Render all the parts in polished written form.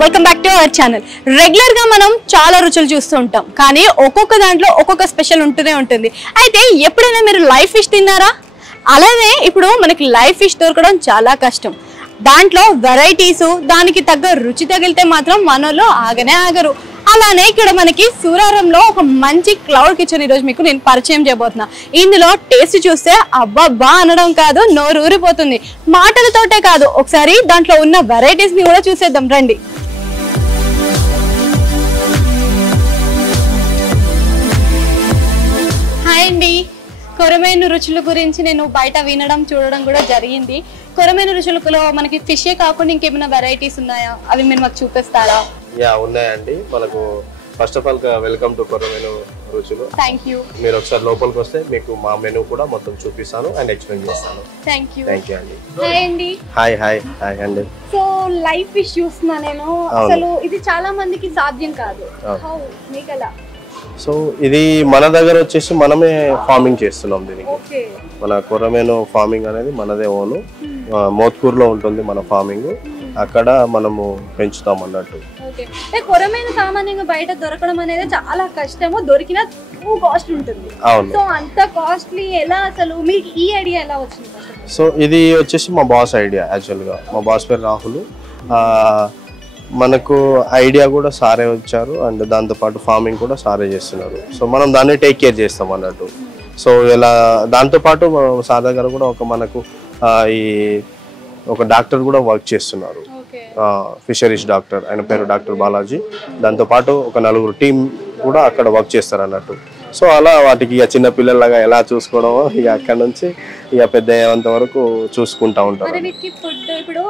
Welcome back to our channel. Regular గా మనం చాలా రుచులు చూస్తూ ఉంటాం, కానీ ఒక్కొక్క దాంట్లో ఒక్కొక్క స్పెషల్ ఉంటూనే ఉంటుంది. అయితే ఎప్పుడైనా మీరు లైవ్ ఫిష్ తిన్నారా? అలానే ఇప్పుడు మనకి లైవ్ ఫిష్ దొరకడం చాలా కష్టం. దాంట్లో వెరైటీస్, దానికి తగ్గ రుచి తగిలితే మాత్రం మనలో ఆగనే ఆగరు. అలానే ఇక్కడ మనకి సూరారంలో ఒక మంచి క్లౌడ్ కిచెన్ ఈరోజు మీకు నేను పరిచయం చేయబోతున్నా. ఇందులో టేస్ట్ చూస్తే అబ్బబ్బా అనడం కాదు, నోరు ఊరిపోతుంది. మాటలతోటే కాదు, ఒకసారి దాంట్లో ఉన్న వెరైటీస్ ని కూడా చూసేద్దాం రండి. హాయ్ అండి. కొరమేను రుచుల గురించి నేను బయట వినడం చూడడం కూడా జరిగింది. కొరమేను రుచులలో మనకి ఫిషే కాకుండా ఇంకేమైనా వెరైటీస్ ఉన్నాయా? అవి మీరు మాకు చూపిస్తారా? యా, ఉన్నాయండి. మనకు first of all welcome to కొరమేను రుచులు. Thank you. మీరు ఒకసారి లోపలికి వస్తే మీకు మా మెనూ కూడా మొత్తం చూపిస్తాను అండ్ ఎక్స్ప్లెయిన్ చేస్తాను. థ్యాంక్ యూ అండి. హాయ్ అండి. హాయ్ అండి. సో లైవ్ ఫిష్ చూస్తున్నా నేను. అసలు ఇది చాలా మందికి సాధ్యం కాదు. హౌ మీకు ఎలా? సో ఇది మన దగ్గర వచ్చేసి మనమే ఫార్మింగ్ చేస్తున్నాం దీనికి. మన కొరమేను ఫార్మింగ్ అనేది మనదే ఓను. మోత్కూరులో ఉంటుంది మన ఫార్మింగ్. అక్కడ మనము పెంచుతాం అన్నట్టు. కొరమేను సామాన్యంగా బయట దొరకడం అనేది చాలా కష్టము, దొరికినా ఎక్కువ కాస్ట్ ఉంటుంది. అవును. సో అంత కాస్ట్లీ ఎలా? అసలు మీకు ఈ ఐడియా ఎలా వచ్చింది? సో ఇది వచ్చేసి మా బాస్ ఐడియా. యాక్చువల్గా మా బాస్ పేరు రాహుల్. మనకు ఐడియా కూడా సారే వచ్చారు అండ్ దాంతోపాటు ఫార్మింగ్ కూడా సారే చేస్తున్నారు. సో మనం దాన్ని టేక్ కేర్ చేస్తాం అన్నట్టు. సో ఇలా దాంతోపాటు సార్ దగ్గర కూడా మనకు ఈ ఒక డాక్టర్ కూడా వర్క్ చేస్తున్నారు, ఫిషరీస్ డాక్టర్. ఆయన పేరు డాక్టర్ బాలాజీ. దాంతోపాటు ఒక 4 టీం కూడా అక్కడ వర్క్ చేస్తారు అన్నట్టు. సో అలా వాటికి ఇక చిన్న పిల్లల్లాగా ఎలా చూసుకోవడమో ఇక అక్కడ నుంచి ఇక పెద్ద అయ్యేంత వరకు చూసుకుంటా ఉంటారు. ఇప్పుడు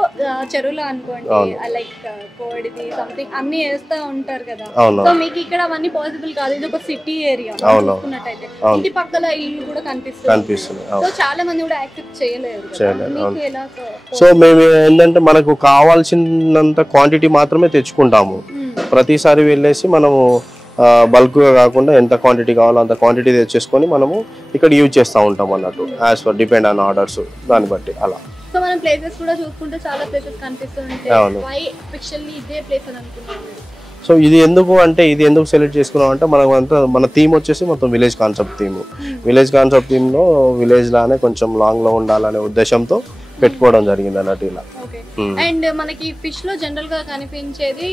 చెరువులో అనుకోండి, లైక్ కోడిది సంథింగ్ అన్ని వేస్తా ఉంటారు కదా. సో మీకు ఇక్కడ అవన్నీ పాసిబుల్ కాదు. ఇది ఒక సిటీ ఏరియా. చూసుకున్నట్టయితే ఇంటి పక్కల ఇల్లు కూడా కనిపిస్తుంది. సో చాలా మంది కూడా యాక్సెప్ట్ చేయలేరు. సో మేము ఏంటంటే మనకు కావాల్సినంత క్వాంటిటీ మాత్రమే తెచ్చుకుంటాము. ప్రతిసారి వెళ్ళేసి మనము బల్క్గా కాకుండా ఎంత క్వాంటిటీ కావాలో అంత క్వాంటిటీ తెచ్చేసుకొని మనము ఇక్కడ యూజ్ చేస్తూ ఉంటాం అన్నట్టు, as per depend on orders దాన్ని బట్టి అలా. సో మనం ప్లేసెస్ కూడా చూసుకుంటే చాలా ప్లేసెస్ కనిపిస్తుంటాయి. వై స్పెషల్లీ ఇదే ప్లేస్ అని అనుకున్నాను. సో ఇది ఎందుకు సెలెక్ట్ చేసుకున్నాం అంటే మన థీమ్ వచ్చేసి మొత్తం village concept theme. Village concept థీమ్లో విలేజ్ లానే కొంచెం లాంగ్లో ఉండాలనే ఉద్దేశంతో పెట్టుకోవడం జరిగింది అన్నట్టు ఇలా. అండ్ మనకి ఫిష్ లో జనరల్ గా కనిపించేది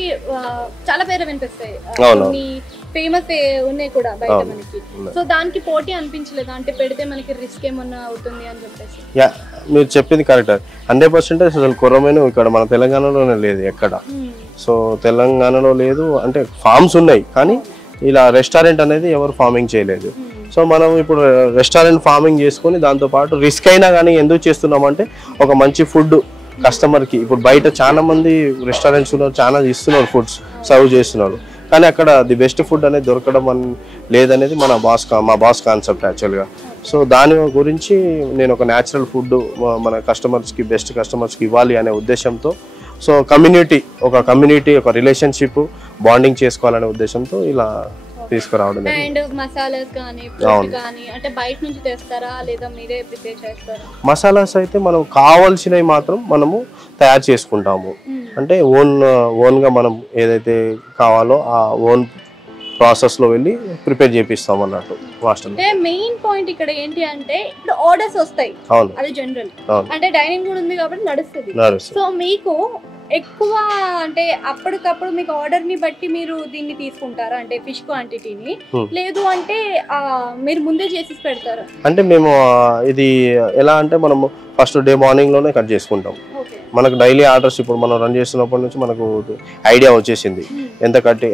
చాలా పేరు వినిపిస్తాయి, ఫేమస్ ఉన్నాయి కూడా బయట మనకి. సో దానికి పోటీ అనిపించలేదు అంటే పెడితే మనకి రిస్క్ ఏమన్నా అవుతుంది అని చెప్పేసి? యా, మీరు చెప్పింది కరెక్ట్. 100% అసలు కొరమేను ఇక్కడ మన తెలంగాణలోనే లేదు ఎక్కడ. సో తెలంగాణలో లేదు అంటే ఫార్మ్స్ ఉన్నాయి, కానీ ఇలా రెస్టారెంట్ అనేది ఎవరు ఫార్మింగ్ చేయలేదు. సో మనం ఇప్పుడు రెస్టారెంట్ ఫార్మింగ్ చేసుకొని దాంతోపాటు రిస్క్ అయినా కానీ ఎందుకు చేస్తున్నామంటే ఒక మంచి ఫుడ్ కస్టమర్కి. ఇప్పుడు బయట చాలా మంది రెస్టారెంట్స్ ఉన్నారు, చాలా ఇస్తున్నారు, ఫుడ్స్ సర్వ్ చేస్తున్నారు, కానీ అక్కడ ది బెస్ట్ ఫుడ్ అనేది దొరకడం లేదనేది మా బాస్ కాన్సెప్ట్ యాక్చువల్గా. సో దాని గురించి నేను ఒక న్యాచురల్ ఫుడ్ మన కస్టమర్స్కి, బెస్ట్ కస్టమర్స్కి ఇవ్వాలి అనే ఉద్దేశంతో, సో కమ్యూనిటీ ఒక రిలేషన్షిప్ బాండింగ్ చేసుకోవాలనే ఉద్దేశంతో ఇలా తీసుకురావడం. అండ్ మసాలాస్ కానీ అంటే బయట నుంచి తెస్తారా లేదా మీరే ప్రిపేర్ చేస్తారా? మసాలాస్ అయితే మనం కావాల్సినవి మాత్రం మనము తయారు చేసుకుంటాము. అంటే ఓన్గా మనం ఏదైతే కావాలో ఆ ఓన్ ప్రాసెస్లో వెళ్ళి ప్రిపేర్ చేపిస్తాం అన్నట్టు మాస్టర్. అంటే మెయిన్ పాయింట్ ఇక్కడ ఏంటి అంటే ఇప్పుడు ఆర్డర్స్ వస్తాయి, అది జనరల్ అంటే డైనింగ్ కూడా ఉంది కాబట్టి నడుస్తుంది. సో మీకు ఎక్కువ అంటే అప్పటికప్పుడు మీకు ఆర్డర్ ని బట్టి మీరు దీన్ని తీసుకుంటారా అంటే ఫిష్ క్వాంటిటీని, లేదు అంటే మీరు ముందే చేసి పెడతారా? అంటే మేము ఇది ఎలా అంటే మనము ఫస్ట్ డే మార్నింగ్ లోనే కట్ చేసుకుంటాం. మనకు డైలీ ఆర్డర్స్ ఇప్పుడు మనం రన్ చేస్తున్నప్పటి నుంచి మనకు ఐడియా వచ్చేసింది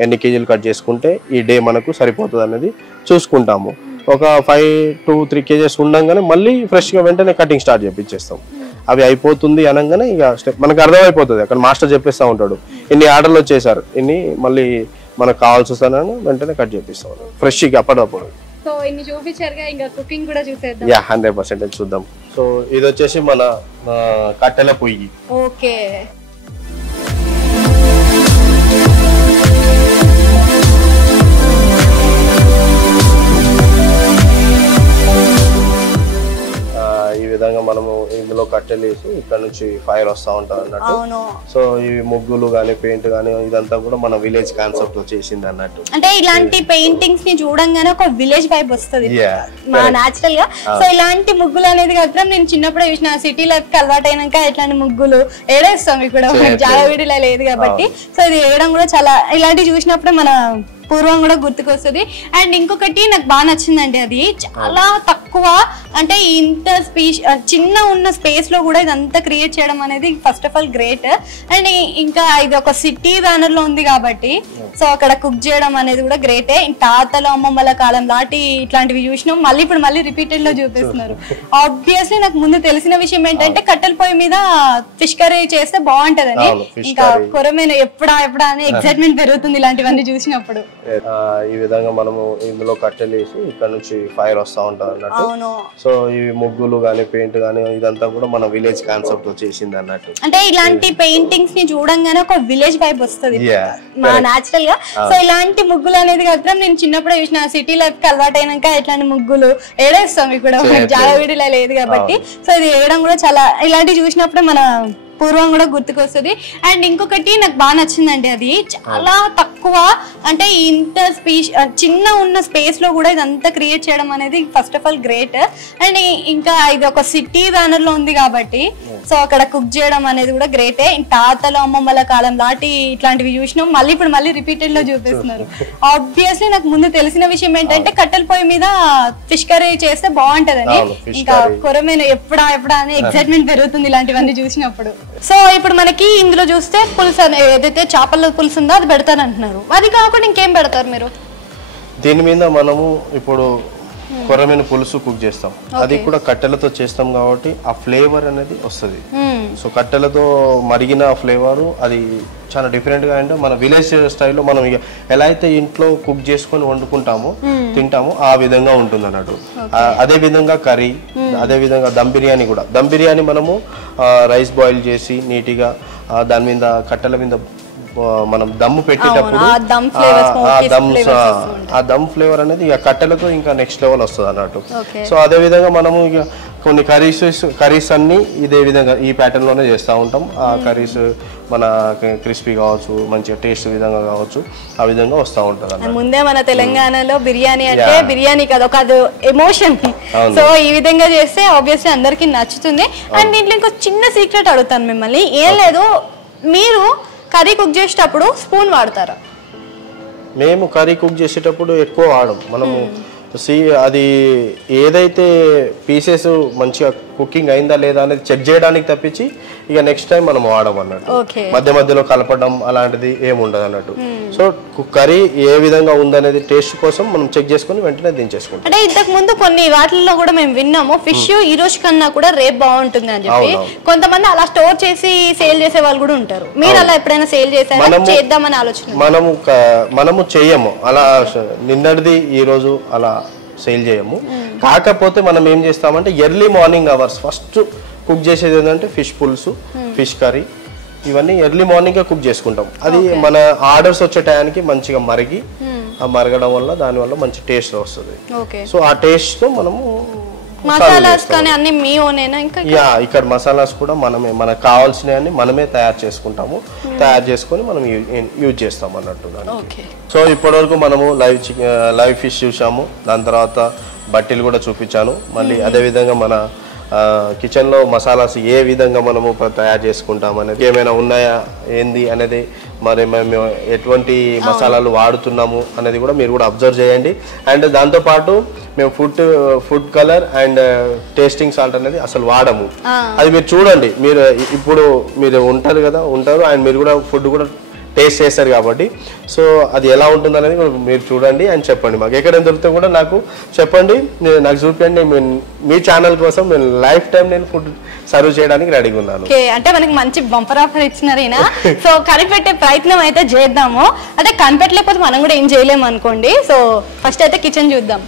ఎన్ని కేజీలు కట్ చేసుకుంటే ఈ డే మనకు సరిపోతుంది అనేది చూసుకుంటాము. ఒక 5 to 3 కేజెస్ ఉండగానే మళ్ళీ ఫ్రెష్గా వెంటనే కటింగ్ స్టార్ట్ చేపించేస్తాం. అవి అయిపోతుంది అనగానే ఇక మనకు అర్థమైపోతుంది, అక్కడ మాస్టర్ చెప్పేస్తూ ఉంటాడు ఇన్ని ఆర్డర్లు వచ్చేసారు, ఇన్ని మళ్ళీ మనకు కావాల్సి వస్తానని వెంటనే కట్ చేపిస్తాం ఫ్రెష్గా అప్పటికప్పుడు. సో ఇన్ని చూపించారుగా, ఇంకా కుకింగ్ కూడా చూసేద్దాం. యా, 100% చూద్దాం. సో ఇది వచ్చేసి మన కట్టెల పొయ్యి. ఓకే. ఈ విధంగా మనము ఇందులో కట్టెలు కట్టెలు వేసి ఇక్కడ నుంచి ఫైర్ వస్తూ ఉంటుంది అన్నట్టు. అవును. సో ఈ ముగ్గులు కానీ పెయింట్ కానీ ఇదంతా కూడా మన విలేజ్ కాన్సెప్ట్ చేసింది అన్నట్టు. అంటే ఇలాంటి పెయింటింగ్స్ ని చూడంగానే ఒక విలేజ్ వైబ్ వస్తుంది నాచురల్ గా. సో ఇలాంటి ముగ్గులు అనేది మాత్రం నేను చిన్నప్పుడే చూసిన, సిటీ లైఫ్ అలవాటు అయినాక ఇట్లాంటి ముగ్గులు ఏడేస్తాం ఇక్కడ జాలవిడిలా లేదు కాబట్టి. సో ఇది వేయడం కూడా చాలా ఇలాంటివి చూసినప్పుడే మన పూర్వం కూడా గుర్తుకొస్తుంది. అండ్ ఇంకొకటి నాకు బాగా నచ్చిందండి, అది చాలా తక్కువ అంటే ఇంత చిన్న ఉన్న స్పేస్ లో కూడా ఇదంతా క్రియేట్ చేయడం అనేది first of all great. And ఇంకా ఇది ఒక సిటీ బ్యానర్ లో ఉంది కాబట్టి సో అక్కడ కుక్ చేయడం అనేది కూడా గ్రేటే. తాతలు అమ్మమ్మల కాలం లాంటి ఇట్లాంటివి చూసినాం, ఇప్పుడు మళ్ళీ రిపీటెడ్ లో చూపిస్తున్నారు. ఆబ్వియస్లీ నాకు ముందు తెలిసిన విషయం ఏంటంటే కట్టెల పొయ్యి మీద ఫిష్ కర్రీ చేస్తే బాగుంటదని. ఇంకా కొరమైన ఎప్పుడా అని ఎక్సైట్మెంట్ పెరుగుతుంది ఇలాంటివన్నీ చూసినప్పుడు. ఈ విధంగా మనము ఇందులో కట్టెలు వేసి ఇక్కడ నుంచి ఫైర్ వస్తూ ఉంటుంది అన్నట్టు. సో ఈ ముగ్గులు కానీ పెయింట్ కానీ ఇదంతా కూడా మన విలేజ్ కాన్సెప్ట్ చేసింది అన్నట్టు. అంటే ఇలాంటి పెయింటింగ్స్ ని చూడంగానే ఒక విలేజ్ వైబ్ వస్తుంది నాచురల్ గా. సో ఇలాంటి ముగ్గులు అనేది మాత్రం నేను చిన్నప్పుడే చూసిన, సిటీ లైఫ్ అలవాటు అయినాక ఇట్లాంటి ముగ్గులు ఏడేస్తాం ఇక్కడ జాలవిడిలా లేదు కాబట్టి. సో ఇది వేయడం కూడా చాలా ఇలాంటివి చూసినప్పుడే మన పూర్వం కూడా గుర్తుకొస్తుంది. అండ్ ఇంకొకటి నాకు బాగా నచ్చిందండి, అది చాలా తక్కువ అంటే ఇంత చిన్న ఉన్న స్పేస్ లో కూడా ఇదంతా క్రియేట్ చేయడం అనేది first of all great. And ఇంకా ఇది ఒక సిటీ బ్యానర్ లో ఉంది కాబట్టి సో అక్కడ కుక్ చేయడం అనేది కూడా గ్రేటే. తాతలు అమ్మమ్మల కాలం లాంటి ఇట్లాంటివి చూసినాం, ఇప్పుడు మళ్ళీ రిపీటెడ్ లో చూపిస్తున్నారు. ఆబ్వియస్లీ నాకు ముందు తెలిసిన విషయం ఏంటంటే కట్టెల పొయ్యి మీద ఫిష్ కర్రీ చేస్తే బాగుంటదని. ఇంకా కొరమైన ఎప్పుడా అని ఎక్సైట్మెంట్ పెరుగుతుంది ఇలాంటివన్నీ చూసినప్పుడు. సో ఇప్పుడు మనకి ఇందులో చూస్తే పులుసు ఏదైతే చేపల పులుసు ఉందో అది పెడతారంటున్నారు. అది కాకుండా ఇంకేం పెడతారు మీరు? దీని మీద మనము ఇప్పుడు కొరమైన పులుసు కుక్ చేస్తాం, అది కూడా కట్టెలతో చేస్తాం కాబట్టి ఆ ఫ్లేవర్ అనేది వస్తుంది. సో కట్టెలతో మరిగిన ఫ్లేవర్ అది చాలా డిఫరెంట్ గా, అంటే మన విలేజ్ స్టైల్లో మనం ఎలా అయితే ఇంట్లో కుక్ చేసుకొని వండుకుంటామో తింటామో ఆ విధంగా ఉంటుంది అన్నట్టు. అదే విధంగా కర్రీ, అదే విధంగా దమ్ బిర్యానీ కూడా. దమ్ బిర్యానీ మనము రైస్ బాయిల్ చేసి నీట్గా దాని మీద కట్టెల మీద మనం దమ్ము పెట్టేటప్పుడు ఆ దమ్ ఫ్లేవర్ అనేది ఇక కట్టెలతో ఇంకా నెక్స్ట్ లెవెల్ వస్తుంది అన్నట్టు. సో అదే విధంగా మనము ఇక కొన్ని కర్రీస్ అన్ని ఇదే విధంగా ఈ ప్యాటర్న్ లోనే చేస్తూ ఉంటాం. ఆ కర్రీస్ మన క్రిస్పీ కావచ్చు, మంచిగా టేస్ట్ విధంగా కావచ్చు, ఆ విధంగా వస్తూ ఉంటుంది. ముందే మన తెలంగాణలో బిర్యానీ అంటే బిర్యానీ కాదు, ఒక ఎమోషన్. సో ఈ విధంగా చేస్తే ఆబ్వియస్లీ అందరికి నచ్చుతుంది. అండ్ దీంట్లో ఇంకో చిన్న సీక్రెట్ అడుగుతాను మిమ్మల్ని. ఏం లేదు, మీరు కర్రీ కుక్ చేసేటప్పుడు స్పూన్ వాడతారా? మేము కర్రీ కుక్ చేసేటప్పుడు ఎక్కువ వాడం. మనము అది ఏదైతే పీసెస్ మంచిగా కుకింగ్ అయిందా లేదా అనేది చెక్ చేయడానికి తప్పించి ఇక నెక్స్ట్ టైం మనం వాడడం అన్నట్టు. మధ్య మధ్యలో కలపడం అలాంటిది ఏముండదు అన్నట్టు. సో కర్రీ ఏ విధంగా ఉందనేది టేస్ట్ కోసం మనం చెక్ చేసుకుని వెంటనే దించేసుకుంటాం. అంటే ఇంతకు ముందు కొన్ని వాటిల్లో కూడా మేము విన్నాము ఫిష్ ఈ రోజు కన్నా కూడా రేపు బాగుంటుంది అని చెప్పి. కొంతమంది అలా స్టోర్ చేసి సేల్ చేసే వాళ్ళు కూడా ఉంటారు. మీరు అలా ఎప్పుడైనా సేల్ చేసారా? చేద్దామని ఆలోచన? మనము చెయ్యము అలా, నిన్నటిది ఈ రోజు అలా సేల్ చేయము. కాకపోతే మనం ఏం చేస్తామంటే early morning hours first cook చేసేది ఏంటంటే ఫిష్ పులుసు, ఫిష్ కర్రీ, ఇవన్నీ ఎర్లీ మార్నింగ్ కుక్ చేసుకుంటాం. అది మన ఆర్డర్స్ వచ్చే టయానికి మంచిగా మరిగి ఆ మరగడం వల్ల దానివల్ల మంచి టేస్ట్ వస్తుంది. సో ఆ టేస్ట్ తో మనము మసాలాస్ కానీ అన్ని మీ ఓనేనా? ఇంకా ఇక్కడ మసాలాస్ కూడా మనమే, మనకు కావాల్సినవన్నీ మనమే తయారు చేసుకుంటాము. తయారు చేసుకొని మనం యూజ్ చేస్తాం అన్నట్టు. సో ఇప్పటివరకు మనము లైవ్ ఫిష్ చూసాము, దాని తర్వాత బట్టీలు కూడా చూపించాను. మళ్ళీ అదే విధంగా మన కిచెన్ లో మసాలాస్ ఏ విధంగా మనము తయారు చేసుకుంటాం అనేది, ఏమైనా ఉన్నాయా ఏంది అనేది, మరి మేము ఎటువంటి మసాలాలు వాడుతున్నాము అనేది కూడా మీరు కూడా అబ్జర్వ్ చేయండి. అండ్ దాంతోపాటు మేము food colour and tasting salt అనేది అసలు వాడము. అది మీరు చూడండి, ఇప్పుడు మీరు ఉంటారు అండ్ మీరు కూడా ఫుడ్ కూడా టేస్ట్ చేస్తారు కాబట్టి సో అది ఎలా ఉంటుంది అనేది మీరు చూడండి అండ్ చెప్పండి. మాకు ఎక్కడ దొరికితే కూడా నాకు చెప్పండి, నాకు చూపించండి. మీ ఛానల్ కోసం నేను లైఫ్ టైం నేను ఫుడ్ సర్వ్ చేయడానికి రెడీగా ఉన్నాను. అంటే మనకి మంచి బంపర్ ఆఫర్ ఇచ్చినారైనా. సో కనిపెట్టే ప్రయత్నం అయితే చేద్దాము. అంటే కనిపెట్టలేకపోతే మనం కూడా ఏం చేయలేము అనుకోండి. సో ఫస్ట్ అయితే కిచెన్ చూద్దాం.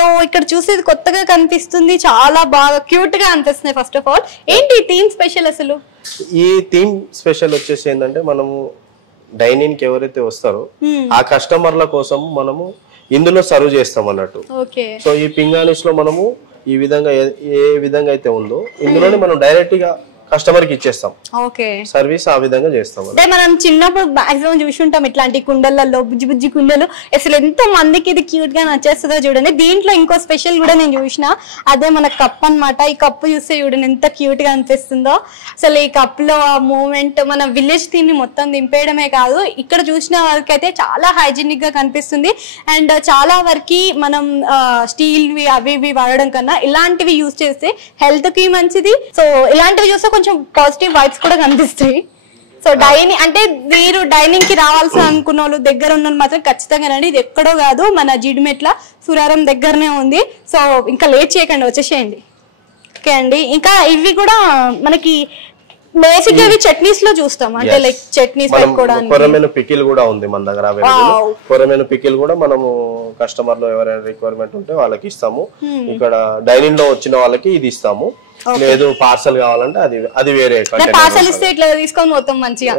సో ఇక్కడ చూసేది కొత్తగా కనిపిస్తుంది, చాలా బాగా క్యూట్ గా అనిపిస్తుంది. ఫస్ట్ ఆఫ్ ఆల్ ఏంటి థీమ్ స్పెషల్ అసలు? ఈ థీమ్ స్పెషల్ వచ్చేసి ఏంటంటే మనము డైనింగ్ కి ఎవరైతే వస్తారో ఆ కస్టమర్ల కోసం మనము ఇందులో సర్వ్ చేస్తాం అన్నట్టు. సో ఈ పింగాణిస్ లో మనము ఈ విధంగా ఏ విధంగా అయితే ఉందో ఇందులోనే మనం డైరెక్ట్ గా కస్టమర్ కి ఇచ్చేస్తాం. సర్వీస్ ఆ విధంగా చేస్తాం. అంటే మనం చిన్నప్పుడు మాక్సిమం చూసుంటాం ఇట్లాంటి కుండలలో, బుజ్జి బుజ్జి కుండలు. అసలు ఎంతో మందికి ఇది క్యూట్ గా నచ్చేస్తుందో చూడండి. దీంట్లో ఇంకో స్పెషల్ కూడా నేను చూసిన, అదే మన కప్ అన్నమాట. ఈ కప్పు చూస్తే చూడండి ఎంత క్యూట్ గా అనిపిస్తుందో. అసలు ఈ కప్ లో ఆ మూమెంట్ మన విలేజ్ థీమ్ ని మొత్తం దింపేయడమే కాదు, ఇక్కడ చూసిన వరకు అయితే చాలా హైజీనిక్ గా కనిపిస్తుంది. అండ్ చాలా వరకు మనం స్టీల్ వి అవి ఇవి వాడడం కన్నా ఇలాంటివి యూజ్ చేస్తే హెల్త్ కి మంచిది. సో ఇలాంటివి చూస్తే కొంచెం పాజిటివ్ వైబ్స్ కూడా కనిపిస్తాయి. సో డైనింగ్ అంటే మీరు డైనింగ్ కి రావాల్సి అనుకున్న వాళ్ళు, దగ్గర ఉన్న మాత్రం ఖచ్చితంగా రండి. ఇది ఎక్కడో కాదు, మన జిడిమెట్ల సురారం దగ్గరనే ఉంది. సో ఇంకా లేట్ చేయకండి, వచ్చేసేయండి. ఓకే అండి. ఇంకా ఇవి కూడా మనకి బేసిక్ గా చట్నీస్ లో చూస్తాం, అంటే లైక్ చట్నీస్ పెట్టుకోవడానికి. కొరమేను పికిల్ కూడా ఉంది మన దగ్గర అవైలబుల్. కొరమేను పికిల్ కూడా మనము కస్టమర్ లో ఎవరైనా రిక్వైర్మెంట్ ఉంటే వాళ్ళకి ఇస్తాము. ఇక్కడ డైనింగ్ లో వచ్చిన వాళ్ళకి ఇది ఇస్తాము. లేదు పార్సల్ కావాలంటే అది వేరే. పార్సల్ ఇస్తే ఇట్లా తీసుకొని మొత్తం మంచిగా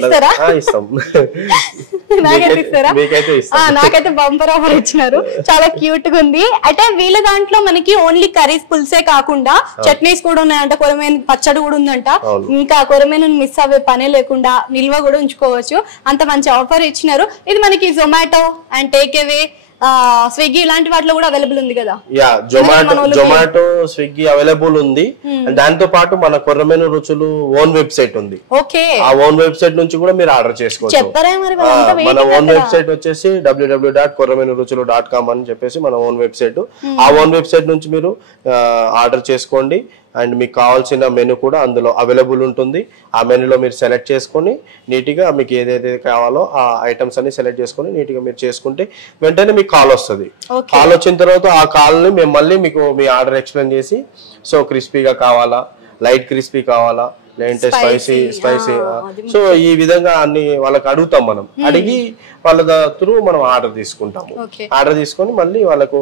ఇస్తారా? ఇస్తాం. నాకైతే ఇస్తారా? నాకైతే బంపర్ ఆఫర్ ఇచ్చినారు, చాలా క్యూట్ గా ఉంది. అయితే వీళ్ళ దాంట్లో మనకి ఓన్లీ కర్రీస్ పుల్సే కాకుండా చట్నీస్ కూడా ఉన్నాయంట, కొరమేను పచ్చడి కూడా ఉందంట. ఇంకా కొరమేను మిస్ అవ్వే పనే లేకుండా నిల్వ కూడా ఉంచుకోవచ్చు, అంత మంచి ఆఫర్ ఇచ్చినారు. ఇది మనకి Zomato and take away, Swiggy ఇలాంటి వాటిలో కూడా అవైలబుల్ ఉంది కదా? జొమాటో స్విగ్గీ అవైలబుల్ ఉంది. దాంతో పాటు మన కొర్రమేను రుచులు ఓన్ వెబ్సైట్ ఉంది. ఆ ఓన్ వెబ్సైట్ నుంచి కూడా మీరు ఆర్డర్ చేసుకోవచ్చు. మన ఓన్ వెబ్సైట్ వచ్చేసి www.korramenuruchulu.com అని చెప్పేసి మన ఓన్ వెబ్సైట్. ఆ ఓన్ వెబ్సైట్ నుంచి మీరు ఆర్డర్ చేసుకోండి. అండ్ మీకు కావాల్సిన మెనూ కూడా అందులో అవైలబుల్ ఉంటుంది. ఆ మెనూలో మీరు సెలెక్ట్ చేసుకొని నీట్గా మీకు ఏదైతే కావాలో ఆ ఐటమ్స్ అన్ని సెలెక్ట్ చేసుకొని నీట్గా మీరు చేసుకుంటే వెంటనే మీకు కాల్ వస్తుంది. కాల్ వచ్చిన తర్వాత ఆ కాల్ని మేము మళ్ళీ మీకు మీ ఆర్డర్ ఎక్స్ప్లెయిన్ చేసి, సో క్రిస్పీగా కావాలా, లైట్ క్రిస్పీ కావాలా, లేదంటే స్పైసీ సో ఈ విధంగా అన్ని వాళ్ళకి అడుగుతాం. మనం అడిగి వాళ్ళ త్రూ మనం ఆర్డర్ తీసుకుంటాము. ఆర్డర్ తీసుకొని మళ్ళీ వాళ్ళకు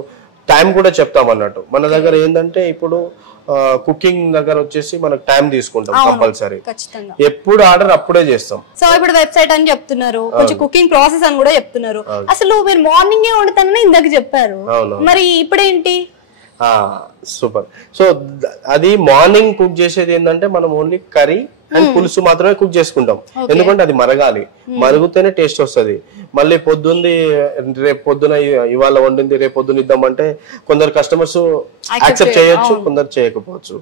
టైం కూడా చెప్తాం అన్నట్టు. మన దగ్గర ఏంటంటే ఇప్పుడు కుకింగ్ దగ్గర వచ్చేసి మనకు టైం తీసుకుంటాం కంపల్సరీ. ఎప్పుడు ఆర్డర్ అప్పుడే చేస్తాం. సో ఇప్పుడు వెబ్సైట్ అని చెప్తున్నారు, కొంచెం కుకింగ్ ప్రాసెస్ అని కూడా చెప్తున్నారు. అసలు మీరు మార్నింగ్ వండుతానని ఇందాక చెప్పారు, మరి ఇప్పుడేంటి? సూపర్. సో అది మార్నింగ్ కుక్ చేసేది ఏంటంటే మనం ఓన్లీ కర్రీ అండ్ పులుసు మాత్రమే కుక్ చేసుకుంటాం. ఎందుకంటే అది మరగాలి, మరుగుతేనే టేస్ట్ వస్తుంది. మళ్ళీ పొద్దుంది రేపు పొద్దున ఇవాళ వండింది రేపు పొద్దున ఇద్దామంటే కొందరు కస్టమర్స్ యాక్సెప్ట్ చేయొచ్చు, కొందరు చేయకపోవచ్చు.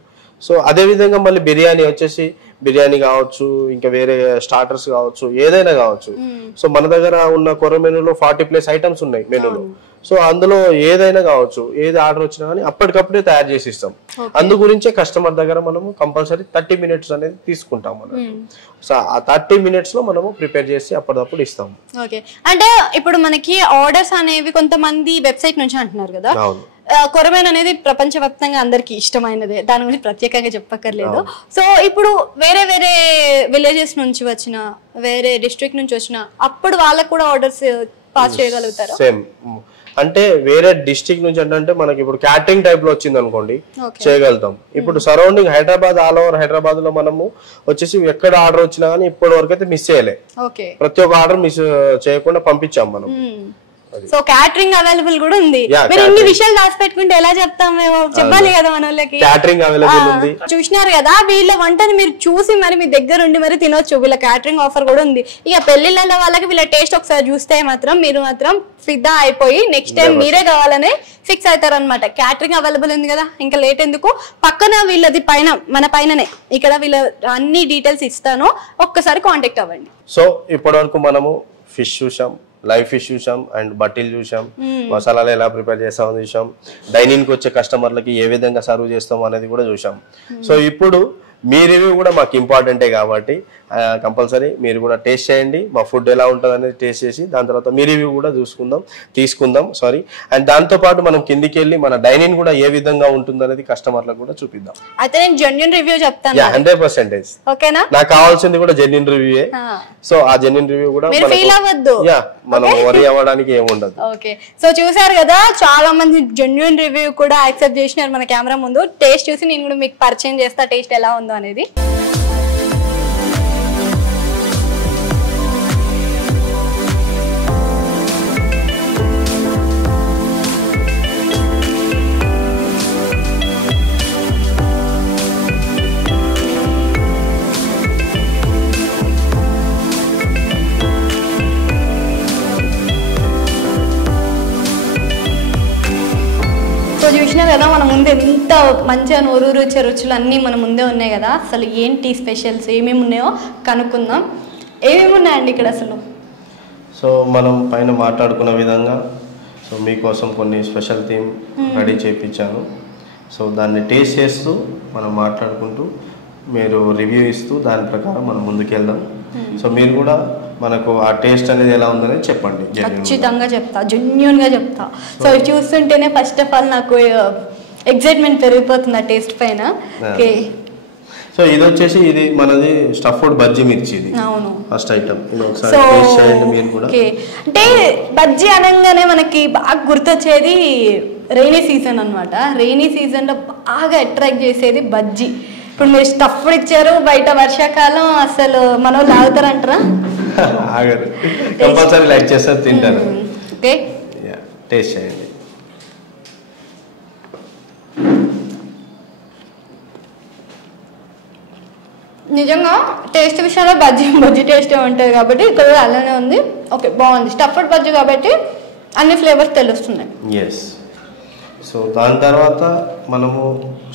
సో అదే విధంగా మళ్ళీ బిర్యానీ వచ్చేసి బిర్యానీ కావచ్చు, ఇంకా వేరే స్టార్టర్స్ కావచ్చు, ఏదైనా కావచ్చు. సో మన దగ్గర ఉన్న కొర్ర మెనూలో 40+ ఐటమ్స్ ఉన్నాయి మెనూలో. సో అందులో ఏదైనా కావచ్చు, ఏది ఆర్డర్ వచ్చినా కానీ అప్పటికప్పుడే తయారు చేసి ఇస్తాం. అందు గురించే కస్టమర్ దగ్గర మనము కంపల్సరీ 30 minutes అనేది తీసుకుంటాం అన్నట్టు. సో ఆ 30 minutes లో మనము ప్రిపేర్ చేసి అప్పటికప్పుడు ఇస్తాం. ఓకే, అంటే ఇప్పుడు మనకి ఆర్డర్స్ అనేవి కొంతమంది వెబ్సైట్ నుంచి అంటున్నారు కదా, కొరమేను అనేది ప్రపంచవ్యాప్తంగా అందరికి ఇష్టమైనదే, దాని గురించి ప్రత్యేకంగా చెప్పక్కర్లేదు. సో ఇప్పుడు వేరే వేరే విలేజెస్ నుంచి వచ్చిన, వేరే డిస్ట్రిక్ట్ నుంచి వచ్చిన, అప్పుడు వాళ్ళకు కూడా ఆర్డర్స్ పాస్ చేయగలుగుతారా? సేమ్ అంటే వేరే డిస్ట్రిక్ట్ నుంచి అంటే మనకి ఇప్పుడు క్యాటరింగ్ టైప్ లో వచ్చింది అనుకోండి, చేయగలుగుతాం. ఇప్పుడు surrounding Hyderabad, all over Hyderabad లో మనము వచ్చేసి ఎక్కడ ఆర్డర్ వచ్చినా కానీ ఇప్పటి వరకు అయితే మిస్ చేయలే. ప్రతి ఒక్క ఆర్డర్ మిస్ చేయకుండా పంపించాం మనం. సో క్యాటరింగ్ అవైలబుల్ కూడా ఉంది. మీరు ఇన్ని విషయాలు దాచి పెట్టుకుంటే ఎలా చెప్తాం? మేము చెప్పాలి కదా మన వాళ్ళకి. క్యాటరింగ్ అవైలబుల్ ఉంది. చూసినారు కదా, వీళ్ళ వంటని మీరు చూసి మరి మీ దగ్గర ఉండి మరి తినొచ్చు. వీళ్ళ క్యాటరింగ్ ఆఫర్ కూడా ఉంది. ఇక పెళ్లిళ్ళ వాళ్ళకి వీళ్ళ టేస్ట్ ఒకసారి చూస్తే మాత్రం మీరు మాత్రం ఫిదా అయిపోయి నెక్స్ట్ టైం మీరే కావాలని ఫిక్స్ అవుతారు అనమాట. క్యాటరింగ్ అవైలబుల్ ఉంది కదా, ఇంకా లేట్ ఎందుకు? పక్కన వీళ్ళది పైన, మన పైననే ఇక్కడ వీళ్ళ అన్ని డీటెయిల్స్ ఇస్తాను, ఒక్కసారి కాంటాక్ట్ అవ్వండి. సో ఇప్పటి వరకు మనము ఫిష్ చూసాం, లైవ్ ఫిష్ చూసాం, అండ్ బట్టీలు చూసాం, మసాలాలు ఎలా ప్రిపేర్ చేస్తామని చూసాం, డైనింగ్కి వచ్చే కస్టమర్లకి ఏ విధంగా సర్వ్ చేస్తాం అనేది కూడా చూసాం. సో ఇప్పుడు మీ రివ్యూ కూడా మాకు ఇంపార్టెంటే కాబట్టి కంపల్సరీ మీరు కూడా టేస్ట్ చేయండి. మా ఫుడ్ ఎలా ఉంటుంది అనేది టేస్ట్ చేసి దాని తర్వాత మీ రివ్యూ కూడా తీసుకుందాం. అండ్ దాంతోపాటు మనం కిందికి వెళ్ళి మన డైనింగ్ కూడా ఏ విధంగా ఉంటుంది అనేది కస్టమర్లకు కూడా చూపిద్దాం. అయితే నేను జెన్యూన్ రివ్యూ చెప్తాను. 100%. ఓకేనా? నాకు కావాల్సింది కూడా జెన్యూన్ రివ్యూయే. సో ఆ జెన్యూన్ రివ్యూ కూడా మనం వరి అవ్వడానికి ఏముండదు. ఓకే, సో చూసారు కదా, చాలా మంది జెన్యున్ రివ్యూ కూడా యాక్సెప్ట్ చేసినారు మన కెమెరా ముందు. టేస్ట్ చూసి నేను కూడా మీకు పరిచయం చేస్తా టేస్ట్ ఎలా ఉందో అనేది. చూసినా కదా మన ముందే ఎంత మంచిగా నోరూరుచే రుచులు అన్నీ మన ముందే ఉన్నాయి కదా. అసలు ఏంటి స్పెషల్స్ ఏమేమి ఉన్నాయో కనుక్కుందాం. ఏమేమి ఉన్నాయండి ఇక్కడ అసలు? సో మనం పైన మాట్లాడుకున్న విధంగా సో మీకోసం కొన్ని స్పెషల్ థీమ్ రెడీ చేయించాను. సో దాన్ని టేస్ట్ చేస్తూ మనం మాట్లాడుకుంటూ మీరు రివ్యూ ఇస్తూ దాని ప్రకారం మనం ముందుకెళ్దాం. సో మీరు కూడా మనకు ఆ టేస్ట్ అనేది ఎలా ఉందనేది చెప్పండి. ఖచ్చితంగా చెప్తా, జెన్యూన్గా చెప్తా. సో చూస్తుంటేనే ఫస్ట్ ఆఫ్ ఆల్ నాకు ఎక్సైట్మెంట్ పెరిగిపోతుంది ఆ టేస్ట్ పైన. ఓకే, సో ఇది వచ్చేసి ఇది మనది స్టఫ్డ్ బజ్జీ మిర్చి. ఇది అవును ఫస్ట్ ఐటమ్. ఇది ఒకసారి టేస్ట్ చేయండి మీరు కూడా. ఓకే, అంటే బజ్జీ అనగానే మనకి బాగా గుర్తొచ్చేది రైనీ సీజన్ అనమాట. రైనీ సీజన్లో బాగా అట్రాక్ట్ చేసేది బజ్జీ. ఇప్పుడు మీరు స్టఫ్డ్ ఇచ్చారు, బయట వర్షాకాలం అసలు మన వాళ్ళు ఆగుతారంటారా? ఆగరు, కంపల్సరీ లైక్ చేస్తారు, తింటారు. ఓకే, టేస్ట్ చేయండి. నిజంగా టేస్ట్ విషయంలో బజ్జీ టేస్టే ఉంటుంది కాబట్టి ఇక్కడ అలానే ఉంది. ఓకే, బాగుంది. స్టఫ్డ్ బజ్జీ కాబట్టి అన్ని ఫ్లేవర్స్ తెలుస్తున్నాయి. ఎస్. సో దాని తర్వాత మనము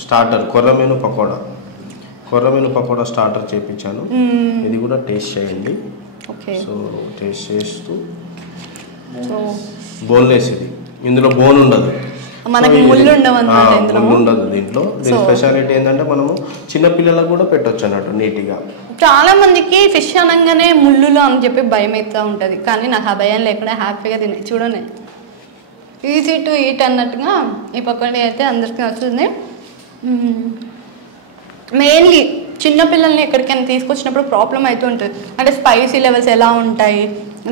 స్టార్టర్ కొర్రమీను పకోడా స్టార్టర్ చేయించాను. ఇది కూడా టేస్ట్ చేయండి. ఓకే, సో టేస్ట్ చేస్తూ బోన్లెస్. ఇందులో బోన్ ఉండదు, మనకి ముళ్ళు ఉండవు అన్నమాట. ఇందులో ముళ్ళు ఉండదు. దీంట్లో దీని స్పెషాలిటీ ఏంటంటే మనము చిన్న పిల్లలకు కూడా పెట్టొచ్చు అన్నట్టు నీట్గా. చాలా మందికి ఫిష్ అనగానే ముళ్ళులు అని చెప్పి భయం అవుతూ ఉంటుంది, కానీ నాకు ఆ భయం లేకుండా హ్యాపీగా తినే చూడండి. ఈజీ టు ఈట్ అన్నట్టుగా ఈ పకోడీ అయితే అందరికీ వస్తుంది. మెయిన్లీ చిన్నపిల్లల్ని ఎక్కడికైనా తీసుకొచ్చినప్పుడు ప్రాబ్లం అవుతూ ఉంటుంది. అంటే స్పైసీ లెవెల్స్ ఎలా ఉంటాయి,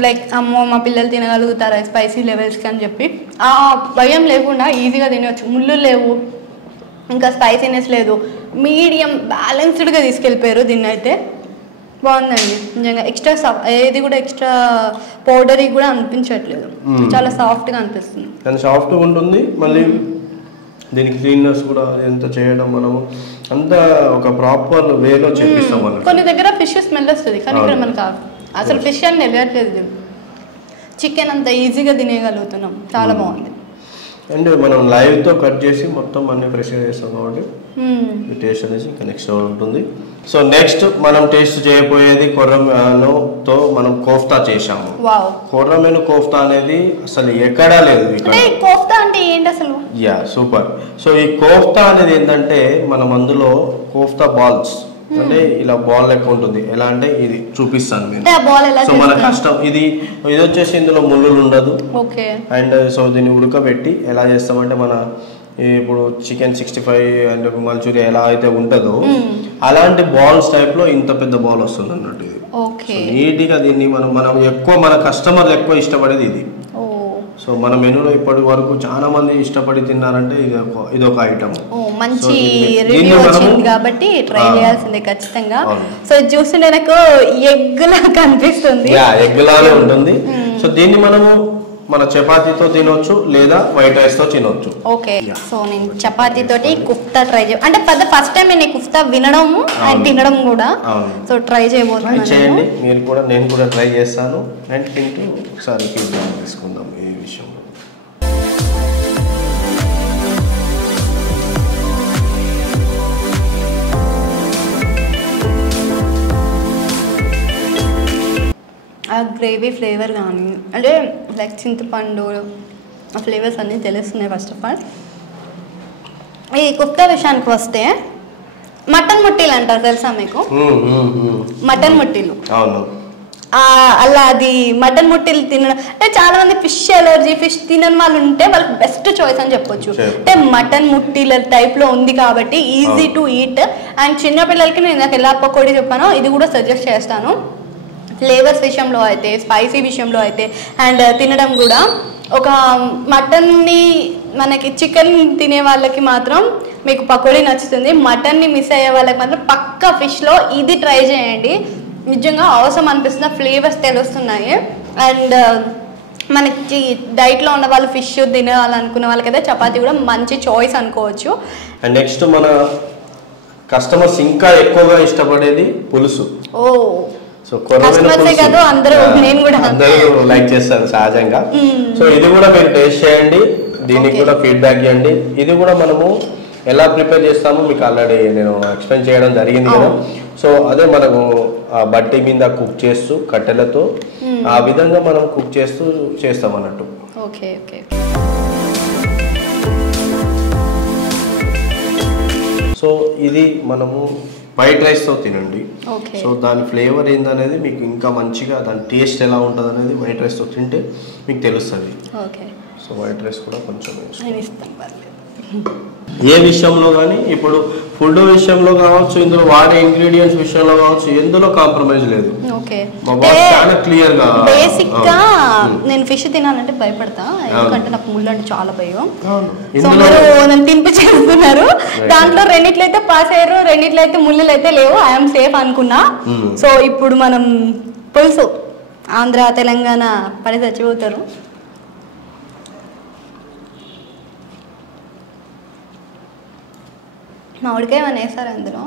లైక్ అమ్మో మా పిల్లలు తినగలుగుతారా స్పైసీ లెవెల్స్కి అని చెప్పి ఆ భయం లేకుండా ఈజీగా తినవచ్చు. ముళ్ళు లేవు, ఇంకా స్పైసీనెస్ లేదు, మీడియం బ్యాలెన్స్డ్గా తీసుకెళ్ళిపోయారు దీన్ని. అయితే బాగుందండి నిజంగా. ఎక్స్ట్రా ఏది కూడా ఎక్స్ట్రా పౌడరీ కూడా అనిపించట్లేదు, చాలా సాఫ్ట్గా అనిపిస్తుంది. కానీ సాఫ్ట్గా ఉంటుంది. మళ్ళీ దీనికి క్లీన్నెస్ కూడా ఎంత చేయడం మనము అంతా ఒక ప్రాపర్ వేలో చేపిస్తాం. కొన్ని దగ్గర ఫిష్ స్మెల్ వస్తుంది, కానీ ఇక్కడ మనకు అసలు ఫిష్ అని తెలియట్లేదు. చికెన్ అంత ఈజీగా తినేయగలుగుతున్నాం, చాలా బాగుంది. అండ్ మనం లైవ్తో కట్ చేసి మొత్తం అన్ని ఫ్రెష్గా చేస్తాం కాబట్టి ఈ టేస్ట్ అనేది ఇంకా నెక్స్ట్ ఉంటుంది. సో నెక్స్ట్ మనం టేస్ట్ చేయబోయేది కొర్రమీనుతో మనం కోఫ్తా చేసాము. కొర్రమీను కోఫ్తా అనేది అసలు ఎక్కడా లేదు ఇక్కడ. కోఫ్తా అంటే ఏంటి అసలు? Yeah, super. సో ఈ కోఫ్తా అనేది ఏంటంటే మనం అందులో కోఫ్తా బాల్స్ అంటే ఇలా బాల్ లెక్క ఉంటుంది. ఎలా అంటే ఇది చూపిస్తాను నేను. సో మన కష్టం ఇది వచ్చేసి ఇందులో ముళ్ళులు ఉండదు. అండ్ సో దీన్ని ఉడకబెట్టి ఎలా చేస్తామంటే మన ఇప్పుడు చికెన్ 65 అండ్ మంచూరియా ఎలా అయితే ఉంటుందో అలాంటి బాల్స్ టైప్ లో ఇంత పెద్ద బాల్ వస్తుంది అన్నట్టు. ఇది నీట్ గా దీన్ని మనం ఎక్కువ మన కస్టమర్లు ఎక్కువ ఇష్టపడేది ఇది. సో మన మెనూలో ఇప్పటి వరకు చాలా మంది ఇష్టపడి తిన్నారంటే ఇది ఒక ఐటమ్. మంచి రివ్యూ వచ్చింది కాబట్టి ట్రై చేయాల్సిందే ఖచ్చితంగా. సో చూస్తుంటే నాకు ఎగ్ లా కనిపిస్తుంది. ఎగ్ లానే ఉంటుంది. సో దీన్ని మనము మన చపాతీతో తినొచ్చు లేదా వైట్ రైస్ తో తినొచ్చు. ఓకే, సో నేను చపాతీ తోటి కుఫ్తా ట్రై అంటే ఫస్ట్ టైం నేను కుఫ్తా వినడము అండ్ తినడం కూడా. సో ట్రై చేయబోతున్నాను. చేయండి మీరు కూడా, నేను కూడా ట్రై చేస్తాను. అండ్ తింటూ ఒకసారి ఫీడ్బ్యాక్ తీసుకుందాం ఈ విషయంలో. ఆ గ్రేవీ ఫ్లేవర్ కానీ అంటే లైక్ చింతపండు ఆ ఫ్లేవర్స్ అన్నీ తెలుస్తున్నాయి. ఫస్ట్ ఆఫ్ ఆల్ ఈ కుఫ్తా విషయానికి వస్తే మటన్ ముట్టీలు అంటారు తెలుసా మీకు? మటన్ ముట్టీలు. అలా అది మటన్ ముట్టీలు తినడం అంటే చాలా మంది ఫిష్ ఎలర్జీ, ఫిష్ తినని వాళ్ళు ఉంటే వాళ్ళకి బెస్ట్ చాయిస్ అని చెప్పొచ్చు. అంటే మటన్ ముట్టీల టైప్ లో ఉంది కాబట్టి ఈజీ టు ఈట్. అండ్ చిన్నపిల్లలకి నేను నాకు ఎలా పకోడీ చెప్పానో ఇది కూడా సజెస్ట్ చేస్తాను. ఫ్లేవర్స్ విషయంలో అయితే, స్పైసీ విషయంలో అయితే, అండ్ తినడం కూడా ఒక మటన్ని మనకి చికెన్ తినే వాళ్ళకి మాత్రం మీకు పకోడీ నచ్చుతుంది, మటన్ని మిస్ అయ్యే వాళ్ళకి మాత్రం పక్కా ఫిష్లో ఇది ట్రై చేయండి. నిజంగా అవసరం అనిపిస్తున్న ఫ్లేవర్స్ తెలుస్తున్నాయి. అండ్ మనకి డైట్లో ఉన్న వాళ్ళు ఫిష్ తినాలనుకున్న వాళ్ళకైతే చపాతీ కూడా మంచి చాయిస్ అనుకోవచ్చు. అండ్ నెక్స్ట్ మన కస్టమర్స్ ఇంకా ఎక్కువగా ఇష్టపడేది పులుసు. ఓ సో కొర్రమీను అందరూ లైక్ చేస్తారు సహజంగా. సో ఇది కూడా మీరు టేస్ట్ చేయండి, దీనికి కూడా ఫీడ్బ్యాక్ ఇవ్వండి. ఇది కూడా మనము ఎలా ప్రిపేర్ చేస్తామో మీకు ఆల్రెడీ నేను ఎక్స్ప్లెయిన్ చేయడం జరిగింది కదా. సో అదే మనము బట్టి మీద కుక్ చేస్తూ కట్టెలతో ఆ విధంగా మనం కుక్ చేస్తూ చేస్తాం అన్నట్టు. Okay okay. సో ఇది మనము వైట్ రైస్తో తినండి. సో దాని ఫ్లేవర్ ఏందనేది మీకు ఇంకా మంచిగా దాని టేస్ట్ ఎలా ఉంటుంది అనేది వైట్ రైస్తో తింటే మీకు తెలుస్తుంది. సో వైట్ రైస్ కూడా కొంచెం ఏ విషయంలో కానీ ఇప్పుడు ఫుడ్ విషయంలో కావచ్చు, ఇందులో వాడే ఇంగ్రీడియంట్స్ విషయంలో కావచ్చు, ఎందులో కాంప్రమైజ్ లేదు. చాలా క్లియర్ గా. బేసిక్ గా నేను ఫిష్ తినాలంటే భయపడతా, ఎందుకంటే నాకు ముళ్ళు అంటే చాలా భయం. సో మీరు నన్ను తినిపించేస్తున్నారు, దాంట్లో రెండిట్లో అయితే పాస్ అయ్యారు, రెండిట్లో అయితే ముళ్ళు అయితే లేవు, ఐఎమ్ సేఫ్ అనుకున్నా. సో ఇప్పుడు మనం పులుసు ఆంధ్ర తెలంగాణ పని చచ్చిపోతారు. మామిడికాయ ఏమైనా వేస్తారు అందులో?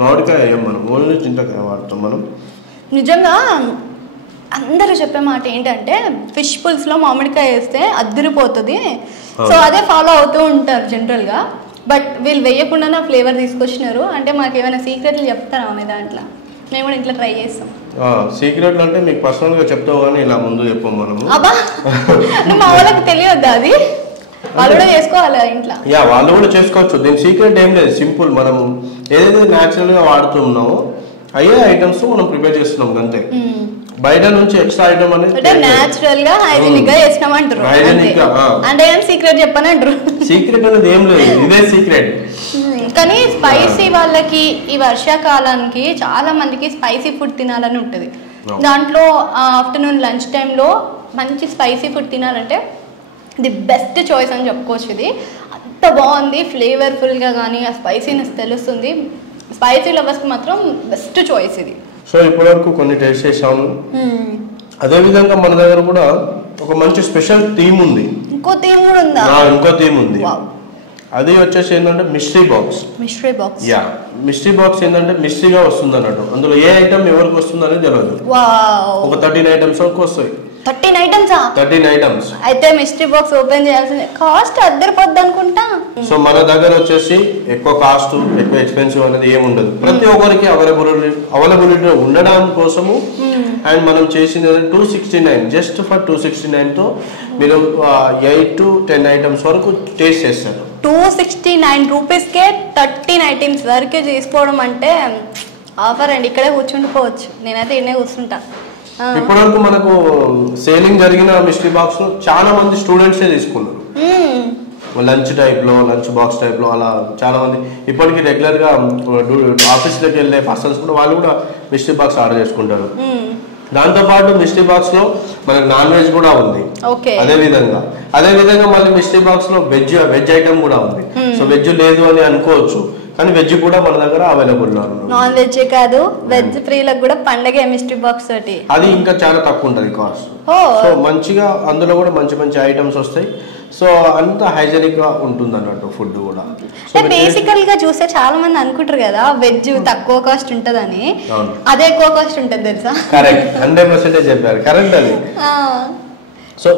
మామిడికాయ మనం ఓన్లీ చింతకాయ వాడతాం మనం. నిజంగా అందరూ చెప్పే మాట ఏంటంటే ఫిష్ పుల్స్లో మామిడికాయ వేస్తే అద్దరిపోతుంది. సో అదే ఫాలో అవుతూ ఉంటారు జనరల్గా. బట్ వీళ్ళు వేయకుండానే ఫ్లేవర్ తీసుకొచ్చినారు. అంటే మాకు ఏమైనా సీక్రెట్లు చెప్తారా ఆమె దాంట్లో? మేము కూడా ఇంట్లో ట్రై చేస్తాం. సీక్రెట్లు అంటే మీకు పర్సనల్గా చెప్తావు కానీ ఇలా ముందు చెప్పాం మనము. అబ్బా మా వాళ్ళకి తెలియద్దా అది? వాళ్ళు కూడా చేసుకోవాలి ఇంట్లో. వాళ్ళు కూడా చేసుకోవచ్చు. దీని సీక్రెట్ ఏం లేదు, సింపుల్. మనం ఏదైతే న్యాచురల్ గా వాడుతున్నామో అయ్యే ఐటమ్స్ మనం ప్రిపేర్ చేస్తున్నాం అంతే. బయట నుంచి ఎక్స్ట్రా ఐటమ్ అనేది న్యాచురల్ గా హైజీనిక్ గా చేసినామంటారు. అంటే సీక్రెట్ చెప్పనంటారు. సీక్రెట్ అనేది ఏం లేదు, ఇదే సీక్రెట్. కానీ స్పైసీ వాళ్ళకి ఈ వర్షాకాలానికి చాలా మందికి స్పైసీ ఫుడ్ తినాలని ఉంటుంది. దాంట్లో ఆఫ్టర్నూన్ లంచ్ టైంలో మంచి స్పైసీ ఫుడ్ తినాలంటే ది బెస్ట్ చాయిస్ అని చెప్పుకోవచ్చు. ఇది అంత బాగుంది, ఫ్లేవర్ఫుల్గా కానీ ఆ స్పైసీనెస్ తెలుస్తుంది. స్పైసీ లవర్స్కి మాత్రం బెస్ట్ చాయిస్ ఇది. సో ఇప్పటివరకు కొన్ని టేస్ట్ చేసాము. అదేవిధంగా మన దగ్గర కూడా ఒక మంచి స్పెషల్ థీమ్ ఉంది. ఇంకో థీమ్ కూడా ఉందా? ఇంకో థీమ్ ఉంది. అది వచ్చేసి ఏంటంటే mystery box. Mystery box mystery box ఏంటంటే మిస్టరీగా వస్తుంది అన్నట్టు. అందులో ఏ ఐటమ్ ఎవరికి వస్తుంది అనేది తెలియదు. ఒక 13 ఐటమ్స్ వరకు వస్తాయి. 13 ఐటమ్సా? 13 ఐటమ్స్. అయితే మిస్టరీ బాక్స్ ఓపెన్ చేయాల్సిందే. కాస్ట్ అద్దరిపోద్ది అనుకుంటా. సో మన దగ్గర వచ్చేసి ఎక్కువ కాస్ట్, ఎక్కువ ఎక్స్పెన్సివ్ అనేది ఏమి ఉండదు. ప్రతి ఒక్కరికి అవైలబిలిటీ ఉండడం కోసము. అండ్ మనం చేసింది 269, జస్ట్ ఫర్ 269 తో మీరు 8 to 10 ఐటమ్స్ వరకు టేస్ట్ చేస్తారు. 269 రూపీస్కే 13 ఐటమ్స్ వరకు చేసుకోవడం అంటే ఆఫర్ అండి. ఇక్కడే కూర్చుండిపోవచ్చు. నేనైతే ఇన్నే కూర్చుంటా. ఇప్పటివరకు మనకు సేలింగ్ జరిగిన మిస్టరీ బాక్స్ లో చాలా మంది స్టూడెంట్సే తీసుకున్నారు. లంచ్ బాక్స్ టైప్ లో అలా చాలా మంది ఇప్పటికీ రెగ్యులర్ గా ఆఫీస్ దగ్గర వెళ్ళే పర్సన్స్ కూడా వాళ్ళు కూడా మిస్టరీ బాక్స్ ఆర్డర్ చేసుకుంటారు. దాంతో పాటు మిస్టరీ బాక్స్ లో మనకు నాన్ వెజ్ కూడా ఉంది. అదే విధంగా మళ్ళీ మిస్టరీ బాక్స్ లో వెజ్ ఐటమ్ కూడా ఉంది. సో వెజ్ లేదు అని అనుకోవచ్చు, కానీ వెజ్ కూడా మన దగ్గర అవైలబుల్. నాన్ వెజ్ కాదు, వెజ్ ఫ్రీలకు కూడా పండగ మిస్టరీ బాక్స్ తోటి అది ఇంకా చాలా తక్కువ ఉంటుంది కాస్ట్. సో మంచిగా అందులో కూడా మంచి ఐటమ్స్ వస్తాయి. సో అంత హైజెనిక్ గా ఉంటుంది అన్నట్టు ఫుడ్ కూడా. బేసికల్ గా చూస్తే చాలా మంది అనుకుంటారు కదా వెజ్ తక్కువ కాస్ట్ ఉంటదని, అదే ఎక్కువ కాస్ట్ ఉంటుంది తెలుసా? కరెక్ట్, 100% చెప్పారు, కరెక్ట్ అది. సో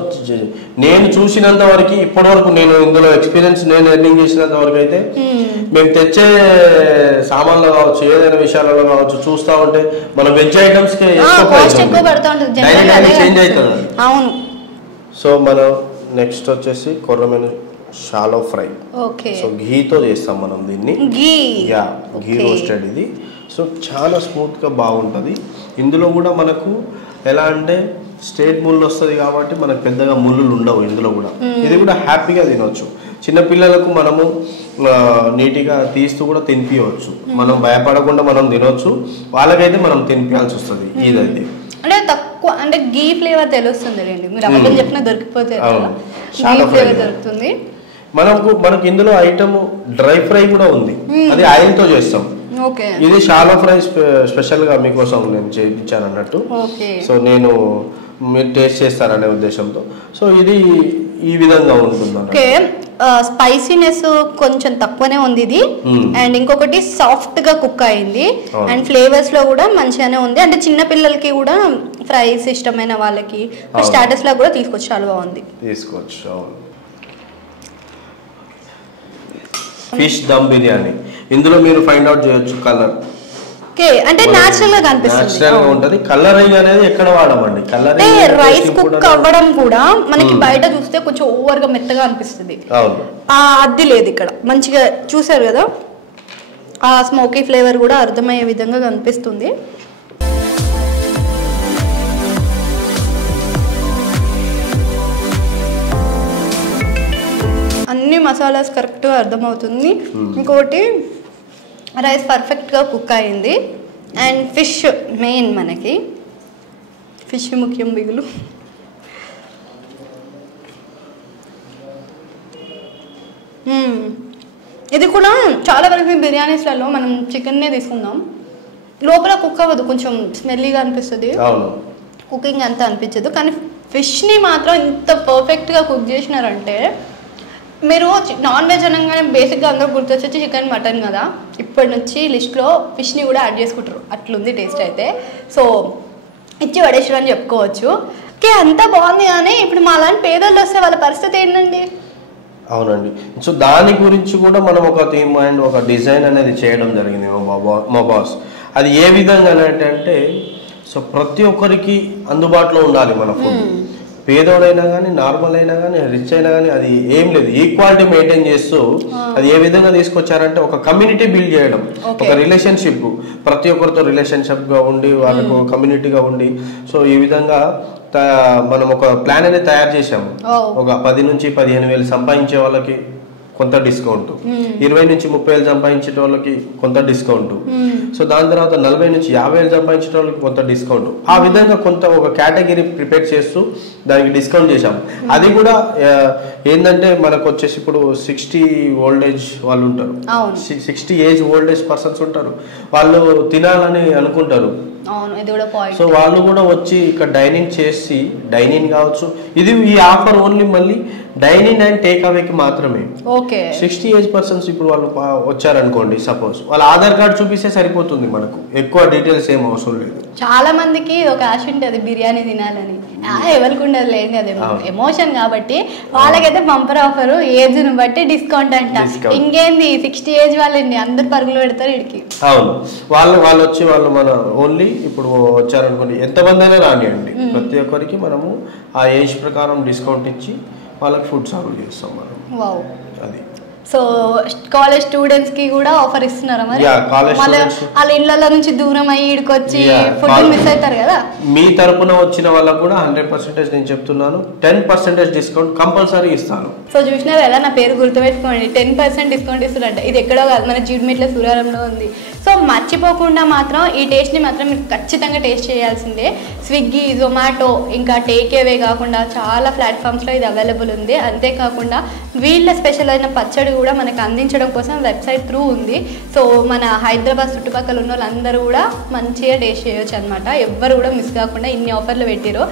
నేను చూసినంత వరకు ఇప్పటి వరకు నేను ఇందులో ఎక్స్పీరియన్స్ నేను ఎర్నింగ్ చేసినంత వరకు అయితే మేము తెచ్చే సామాన్లు కావచ్చు, ఏదైనా విషయాలలో కావచ్చు, చూస్తా ఉంటే మన వెజ్ ఐటమ్స్ కి చేంజ్ అవుతుంది. సో మనం నెక్స్ట్ వచ్చేసి కొర్రమీను షాలో ఫ్రై. సో ఘీతో చేస్తాం మనం దీన్ని. ఘీ రోస్టెడ్ ఇది. సో చాలా స్మూత్ గా బాగుంటుంది. ఇందులో కూడా మనకు ఎలా అంటే స్ట్రేట్ ముళ్ళు వస్తుంది కాబట్టి మనకు పెద్దగా ముళ్ళు ఉండవు ఇందులో కూడా. ఇది కూడా హ్యాపీగా తినొచ్చు. చిన్నపిల్లలకు మనము నీట్గా తీస్తూ కూడా తినిపించవచ్చు. మనం భయపడకుండా మనం తినొచ్చు, వాళ్ళకైతే మనం తినిపించాల్సి వస్తుంది. ఇదైతే అంటే తక్కువ అంటే గీ ఫ్లేవర్ తెలుస్తుంది అండి, మీరు అబద్ధం చెప్పినా దొరికిపోతే గీ ఫ్లేవర్ దొరుకుతుంది మనకు. ఇందులో ఐటమ్ డ్రై ఫ్రై కూడా ఉంది, అది ఆయిల్ తో చేస్తాం. ఇది షాలో ఫ్రై స్పెషల్ గా మీకోసం నేను చేయించాను అన్నట్టు. సో నేను మీరు టేస్ట్ చేస్తారనే ఉద్దేశంతో. సో ఇది ఈ విధంగా ఉంటుంది. స్పైసీనెస్ కొంచెం తక్కువనే ఉంది ఇది, అండ్ ఇంకొకటి సాఫ్ట్ గా కుక్ అయింది, అండ్ ఫ్లేవర్స్ లో కూడా మంచిగానే ఉంది. అంటే చిన్న పిల్లలకి కూడా ఫ్రైస్ ఇష్టమైన వాళ్ళకి స్టాటస్ లా కూడా తీసుకోవచ్చు, చాలా బాగుంది. తీసుకోవచ్చు. ఫిష్ దమ్ బిర్యానీ, ఇందులో మీరు ఫైండ్ అవుట్ చేయొచ్చు కలర్. అంటే నేచురల్ గా కనిపిస్తుంది, నేచురల్ గా ఉంటది. కలరింగ్ అనేది ఎక్కడ వాడమండి, కలరింగ్ రైస్ కుక్ అవ్వడం కూడా మనకి బయట చూస్తే కొంచెం ఓవర్ గా మెత్తగా అనిపిస్తుంది. అది లేదు ఇక్కడ, మంచిగా చూసారు కదా, ఆ స్మోకీ ఫ్లేవర్ కూడా అర్థమయ్యే విధంగా కనిపిస్తుంది. అన్ని మసాలాస్ కరెక్ట్ గా అర్థమవుతుంది. ఇంకోటి రైస్ పర్ఫెక్ట్గా కుక్ అయింది, అండ్ ఫిష్ మెయిన్, మనకి ఫిష్ ముఖ్యం బిగులు. ఇది కూడా చాలా వరకు బిర్యానీస్లలో మనం చికెన్నే తీసుకుందాం, లోపల కుక్ అవ్వదు, కొంచెం స్మెల్లీగా అనిపిస్తుంది, కుకింగ్ అంతా అనిపించదు. కానీ ఫిష్ని మాత్రం ఇంత పర్ఫెక్ట్గా కుక్ చేసినారంటే, మీరు నాన్ వెజ్ అనగానే బేసిక్గా అందరూ గుర్తొచ్చి చికెన్ మటన్ కదా, ఇప్పటి నుంచి లిస్ట్లో ఫిష్ని కూడా యాడ్ చేసుకుంటారు, అట్లుంది టేస్ట్ అయితే. సో ఇచ్చి పడేసారు అని చెప్పుకోవచ్చు. అంతా బాగుంది, కానీ ఇప్పుడు మా అలాంటి పేదోళ్ళు వస్తే వాళ్ళ పరిస్థితి ఏంటండి? అవునండి. సో దాని గురించి కూడా మనం ఒక థీమ్ అండ్ ఒక డిజైన్ అనేది చేయడం జరిగింది మా బాస్. అది ఏ విధంగా అంటే, సో ప్రతి ఒక్కరికి అందుబాటులో ఉండాలి మన ఫుడ్. పేదోడైనా కానీ, నార్మల్ అయినా కానీ, రిచ్ అయినా కానీ, అది ఏం లేదు, ఈక్వాలిటీ మెయింటైన్ చేస్తూ అది ఏ విధంగా తీసుకొచ్చారంటే ఒక కమ్యూనిటీ బిల్డ్ చేయడం, ఒక రిలేషన్షిప్, ప్రతి ఒక్కరితో రిలేషన్షిప్ గా ఉండి వాళ్ళకు కమ్యూనిటీగా ఉండి. సో ఈ విధంగా మనం ఒక ప్లాన్ అనేది తయారు చేసాము. ఒక 10 నుంచి 15,000 సంపాదించే వాళ్ళకి కొంత డిస్కౌంట్, 20 నుంచి 30,000 సంపాదించే వాళ్ళకి కొంత డిస్కౌంట్, సో దాని తర్వాత 40 నుంచి 50,000 సంపాదించే వాళ్ళకి కొంత డిస్కౌంట్. ఆ విధంగా కొంత ఒక కేటగిరీ ప్రిపేర్ చేస్తూ దానికి డిస్కౌంట్ చేశాము. అది కూడా ఏంటంటే మనకు వచ్చేసి ఇప్పుడు 60 ఓల్డ్ ఏజ్ వాళ్ళు ఉంటారు, 60 ఏజ్ ఓల్డ్ ఏజ్ పర్సన్స్ ఉంటారు, వాళ్ళు తినాలని అనుకుంటారు. సో వాళ్ళు కూడా వచ్చి ఇక్కడ డైనింగ్ చేసి, డైనింగ్ కావచ్చు, ఇది ఈ ఆఫర్ ఓన్లీ మళ్ళీ డైనింగ్ అండ్ టేక్ అవేకి మాత్రమే. 60 ఏజ్ పర్సన్స్ ఇప్పుడు వాళ్ళు వచ్చారనుకోండి, సపోజ్ వాళ్ళ ఆధార్ కార్డు చూపిస్తే సరిపోతుంది, మనకు ఎక్కువ డీటెయిల్స్ ఏం అవసరం లేదు. చాలా మందికి ఒక ఆశ ఉంటుంది బిర్యానీ తినాలని, ఎవరికి ఉండదు లేండి, అది ఎమోషన్ కాబట్టి. వాళ్ళకైతే బంపర్ ఆఫర్, ఏజ్ ను బట్టి డిస్కౌంట్ అంట. ఇంకేంది 60 ఏజ్ వాళ్ళండి, అందరు పరుగులు పెడతారు ఇడికి. అవును, వాళ్ళు వచ్చి వాళ్ళు మన ఓన్లీ ఇప్పుడు వచ్చారనుకోండి, ఎంతమంది అయినా రానియండి, ప్రతి ఒక్కరికి మనము ఆ ఏజ్ ప్రకారం డిస్కౌంట్ ఇచ్చి వాళ్ళకి ఫుడ్ సర్వ్ చేస్తాం మనం. అది సో కాలేజ్ స్టూడెంట్స్ కి కూడా ఆఫర్ ఇస్తున్నారా మరి? వాళ్ళ ఇళ్ళ నుంచి దూరం అయ్యి ఇక్కడికి ఫుడ్ మిస్ అవుతారు కదా, మీ తరపున వచ్చిన వాళ్ళకి కూడా 100% నేను చెప్తున్నాను, 10% డిస్కౌంట్ కంపల్సరీ ఇస్తాను. సో చూసినారు ఎలా, నా పేరు గుర్తుపెట్టుకోండి, 10% డిస్కౌంట్ ఇస్తున్నారంట. ఇది ఎక్కడో కాదు, మన జీడిమెట్ల సూరారంలో ఉంది. సో మర్చిపోకుండా మాత్రం ఈ టేస్ట్ని మాత్రం మీరు ఖచ్చితంగా టేస్ట్ చేయాల్సిందే. స్విగ్గీ, జొమాటో, ఇంకా టేక్ అవే కాకుండా చాలా ప్లాట్ఫామ్స్లో ఇది అవైలబుల్ ఉంది. అంతేకాకుండా వీళ్ళ స్పెషల్ అయిన పచ్చడి కూడా మనకు అందించడం కోసం వెబ్సైట్ త్రూ ఉంది. సో మన హైదరాబాద్ చుట్టుపక్కల ఉన్న వాళ్ళందరూ కూడా మంచిగా టేస్ట్ చేయొచ్చు అనమాట. ఎవ్వరు కూడా మిస్ కాకుండా ఇన్ని ఆఫర్లు పెట్టారు.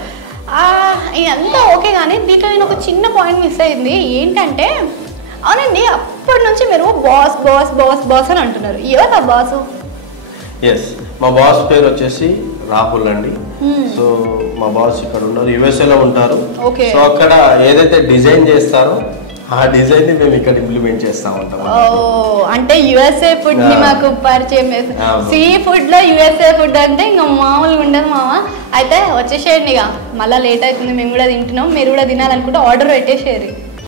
ఇదంతా ఓకే, కానీ దీంట్లో నేను ఒక చిన్న పాయింట్ మిస్ అయింది. ఏంటంటే, అవునండి, అప్పటి నుంచి మీరు బాస్ బాస్ బాస్ బాస్ అని అంటున్నారు. ఎవరు ఆ బాసు? ఎస్, మా బాస్ పేరు వచ్చేసి రాహుల్ అండి. సో మా బాస్ ఇక్కడ ఉన్నారు, యుఎస్ఏలో ఉంటారు. సో అక్కడ ఏదైతే డిజైన్ చేస్తారో ఆ డిజైన్ ని మేము ఇక్కడ ఇంప్లిమెంట్ చేస్తా ఉంటాం. అంటే యుఎస్ఏ ఫుడ్ ని మాకు పరిచయం చేస్తాం. సీ ఫుడ్ లో యుఎస్ఏ ఫుడ్ అంటే ఇంకా మామూలుగా ఉండదు మామ. అయితే వచ్చేసేయండి, ఇక మళ్ళీ లేట్ అవుతుంది, మేము కూడా తింటున్నాం, మీరు కూడా తినాలనుకుంటే ఆర్డర్ పెట్టేసేయండి.